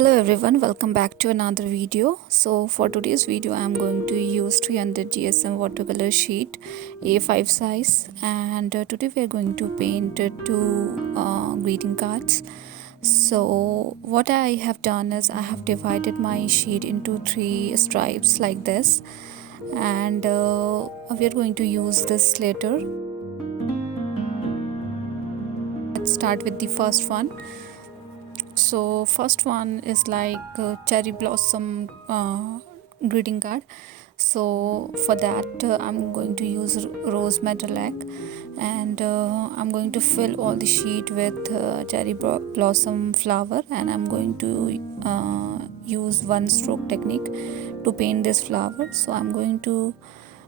Hello everyone, welcome back to another video. So for today's video I am going to use 300 GSM watercolor sheet A5 size, and today we are going to paint two greeting cards. So what I have done is I have divided my sheet into three stripes like this, and we are going to use this later. Let's start with the first one. So first one is like cherry blossom greeting card. So for that I'm going to use rose metallic, and I'm going to fill all the sheet with cherry blossom flower, and I'm going to use one stroke technique to paint this flower. So I'm going to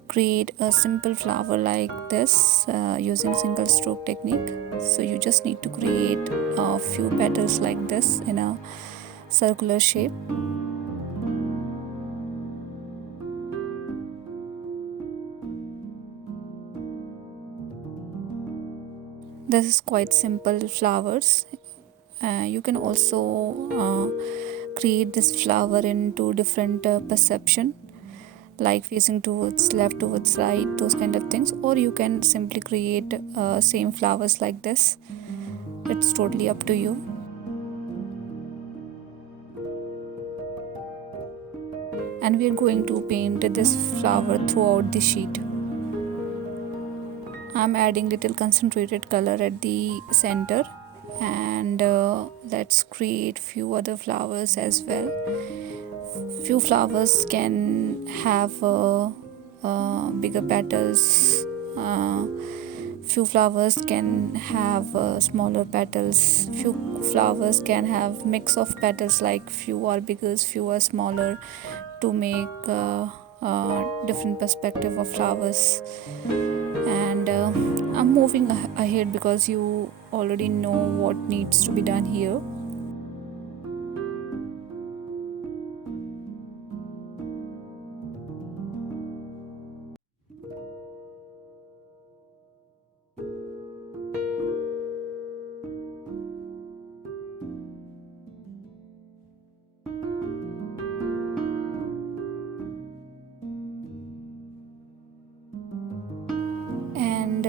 create a simple flower like this using single stroke technique. So you just need to create a few petals like this in a circular shape. This is quite simple flowers. You can also create this flower into different perception, like facing towards left, towards right, those kind of things, or you can simply create same flowers like this. It's totally up to you. And we are going to paint this flower throughout the sheet. I'm adding little concentrated color at the center, and let's create few other flowers as well. Few flowers can have bigger petals, few flowers can have smaller petals, few flowers can have mix of petals, like few are bigger, few are smaller, to make different perspective of flowers. And I'm moving ahead because you already know what needs to be done here. And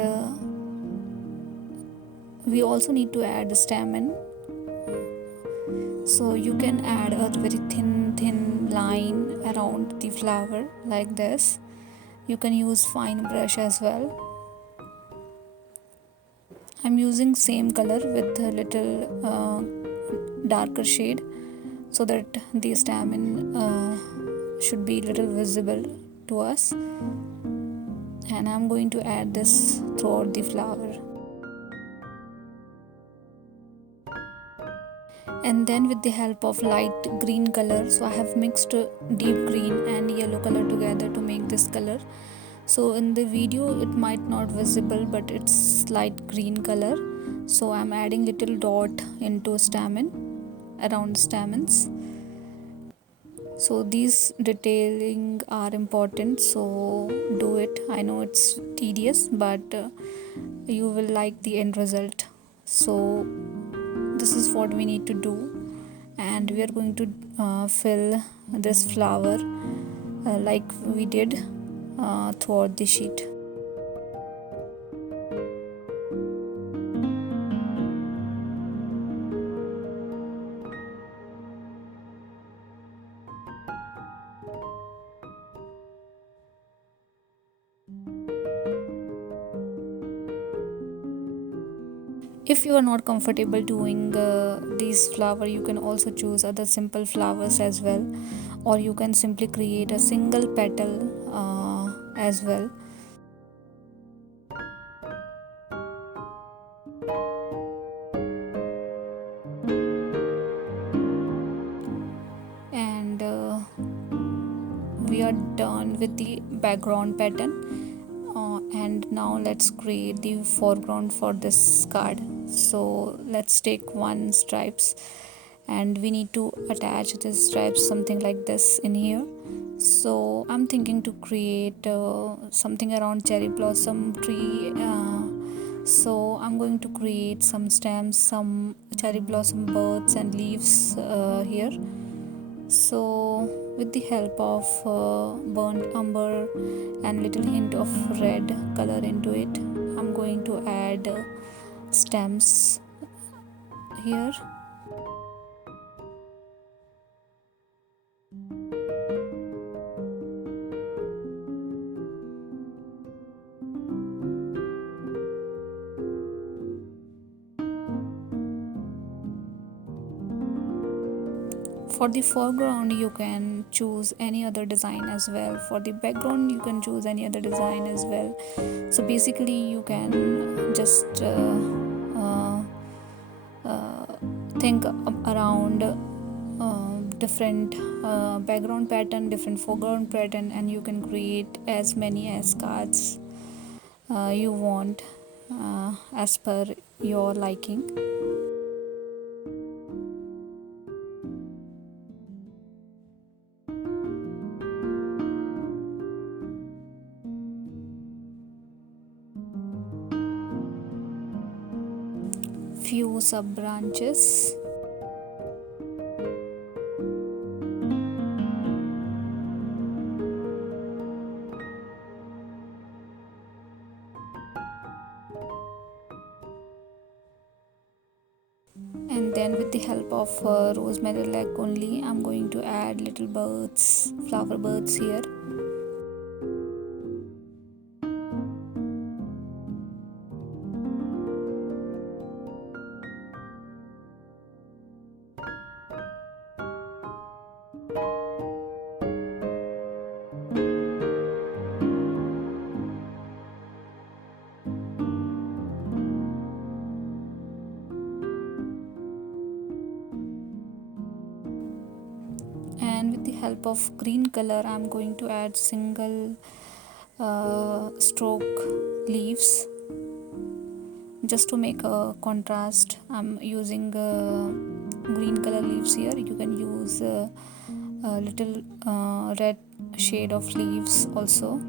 we also need to add the stamen. So you can add a very thin line around the flower like this. You can use fine brush as well. I'm using same color with a little darker shade, so that the stamen should be little visible to us. And I'm going to add this throughout the flower. And then with the help of light green color, so I have mixed deep green and yellow color together to make this color. So in the video it might not visible, but it's light green color. So I'm adding little dot into stamen, around stamens. So these detailing are important, so do it. I know it's tedious, but you will like the end result. So this is what we need to do, and we are going to fill this flower like we did throughout the sheet. If you are not comfortable doing these flower, you can also choose other simple flowers as well, or you can simply create a single petal as well. And we are done with the background pattern, and now let's create the foreground for this card. So let's take one stripes, and we need to attach this stripes something like this in here. So I'm thinking to create something around cherry blossom tree So I'm going to create some stems, some cherry blossom buds and leaves here. So with the help of burnt umber and little hint of red color into it, I'm going to add stems here. For the foreground you can choose any other design as well. For the background you can choose any other design as well. So basically you can just uh, uh, think around different background pattern, different foreground pattern, and you can create as many as cards you want as per your liking. Few sub branches. And then with the help of rosemary leg only, I'm going to add little birds, flower birds here. And with the help of green color, I'm going to add single stroke leaves just to make a contrast. I'm using green color leaves here. You can use a little red shade of leaves also.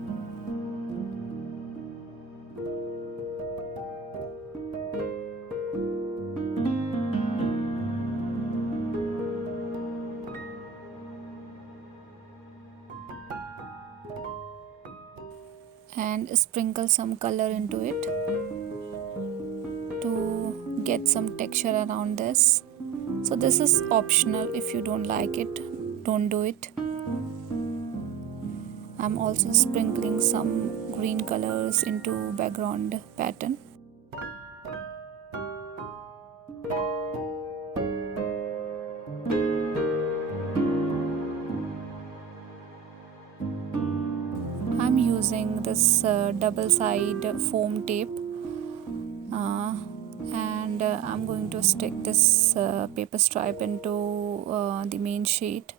And sprinkle some color into it to get some texture around this. So this is optional. If you don't like it, don't do it. I'm also sprinkling some green colors into background pattern. I'm using this double side foam tape and I'm going to stick this paper stripe into the main sheet.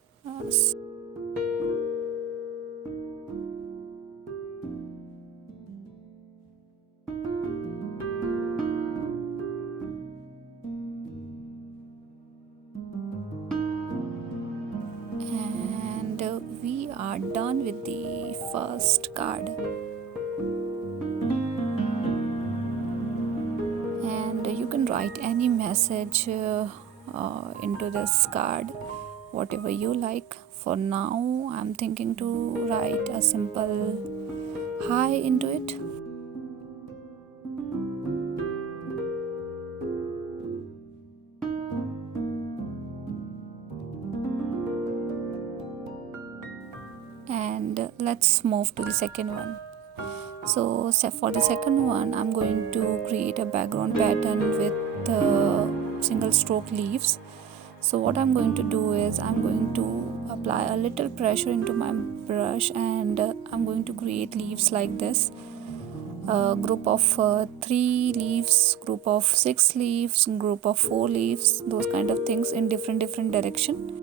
And we are done with the first card. And you can write any message into this card, whatever you like. For now, I'm thinking to write a simple hi into it. And let's move to the second one. So for the second one, I'm going to create a background pattern with single stroke leaves. So what I'm going to do is I'm going to apply a little pressure into my brush, and I'm going to create leaves like this. A group of 3 leaves, group of 6 leaves, group of 4 leaves, those kind of things in different direction.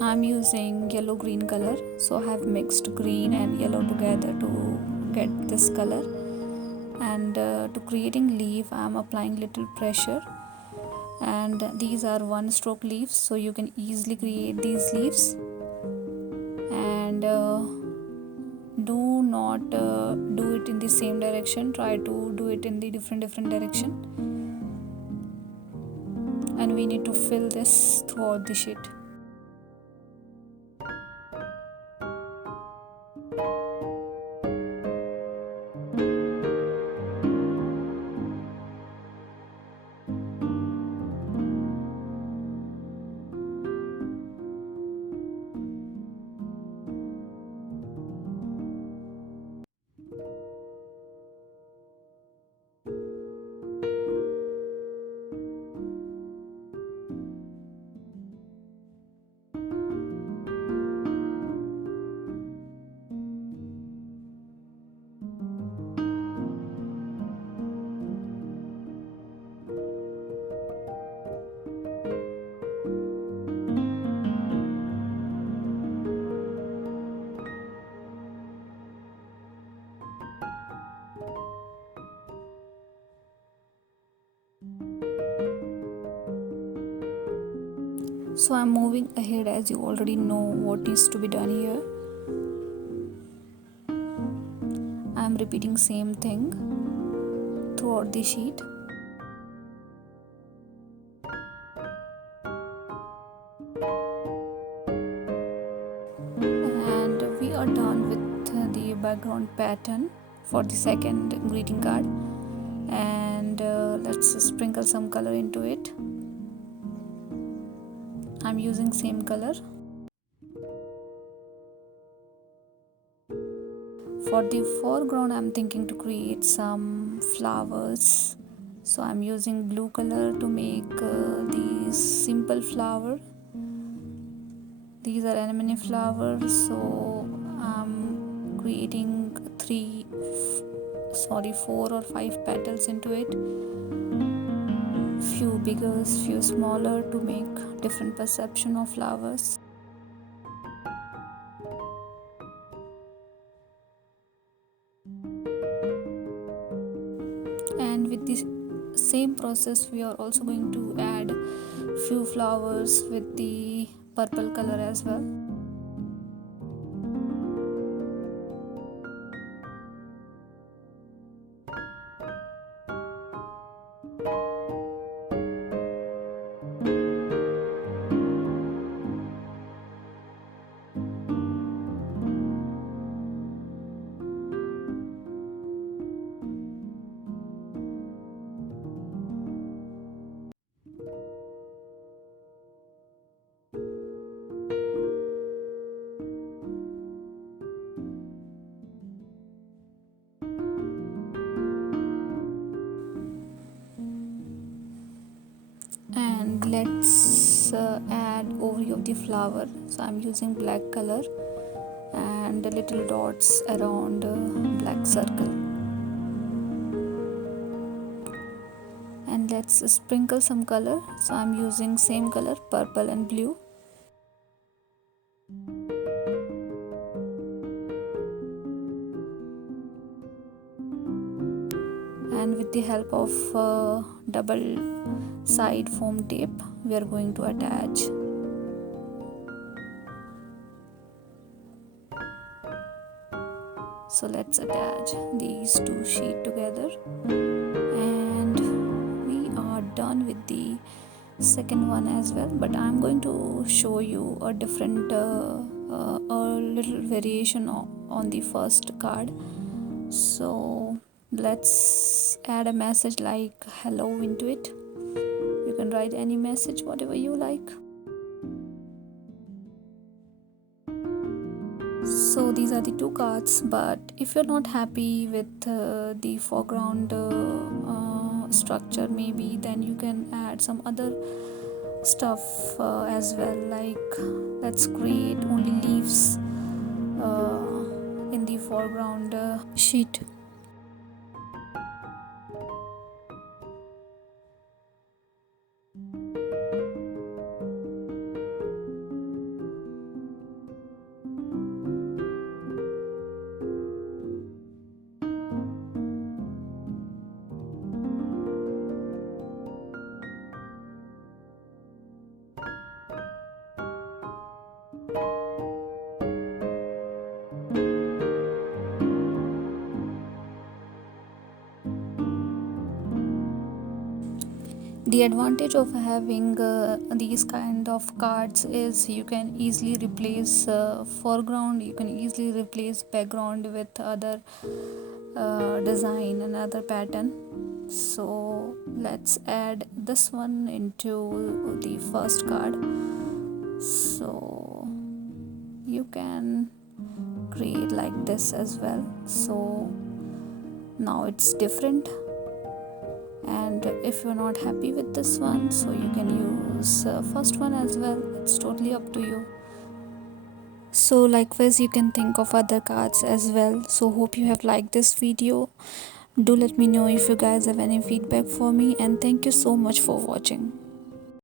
I'm using yellow green color, so I have mixed green and yellow together to get this color. And to creating leaf, I am applying little pressure, and these are one stroke leaves, so you can easily create these leaves. And do not do it in the same direction, try to do it in the different direction, and we need to fill this throughout the sheet. So I'm moving ahead, as you already know what needs to be done here. I'm repeating same thing throughout the sheet. And we are done with the background pattern for the second greeting card. And let's sprinkle some color into it. I'm using same color. For the foreground, I'm thinking to create some flowers, so I'm using blue color to make these simple flower. These are anemone flowers, so I'm creating 4 or 5 petals into it, few bigger, few smaller, to make different perception of flowers. And with this same process, we are also going to add few flowers with the purple color as well. And let's add overview of the flower, so I'm using black color and the little dots around black circle. And let's sprinkle some color, so I'm using same color, purple and blue. And with the help of double side foam tape, we are going to attach. So let's attach these two sheets together, and we are done with the second one as well. But I'm going to show you a different a little variation on the first card. So let's add a message like hello into it. You can write any message, whatever you like. So these are the two cards, but if you're not happy with the foreground structure, maybe then you can add some other stuff as well, like let's create only leaves in the foreground sheet. The advantage of having these kind of cards is you can easily replace foreground, you can easily replace background with other design and other pattern. So let's add this one into the first card. So you can create like this as well. So now it's different, and if you're not happy with this one, so you can use first one as well. It's totally up to you. So likewise you can think of other cards as well. So hope you have liked this video. Do let me know if you guys have any feedback for me, and thank you so much for watching.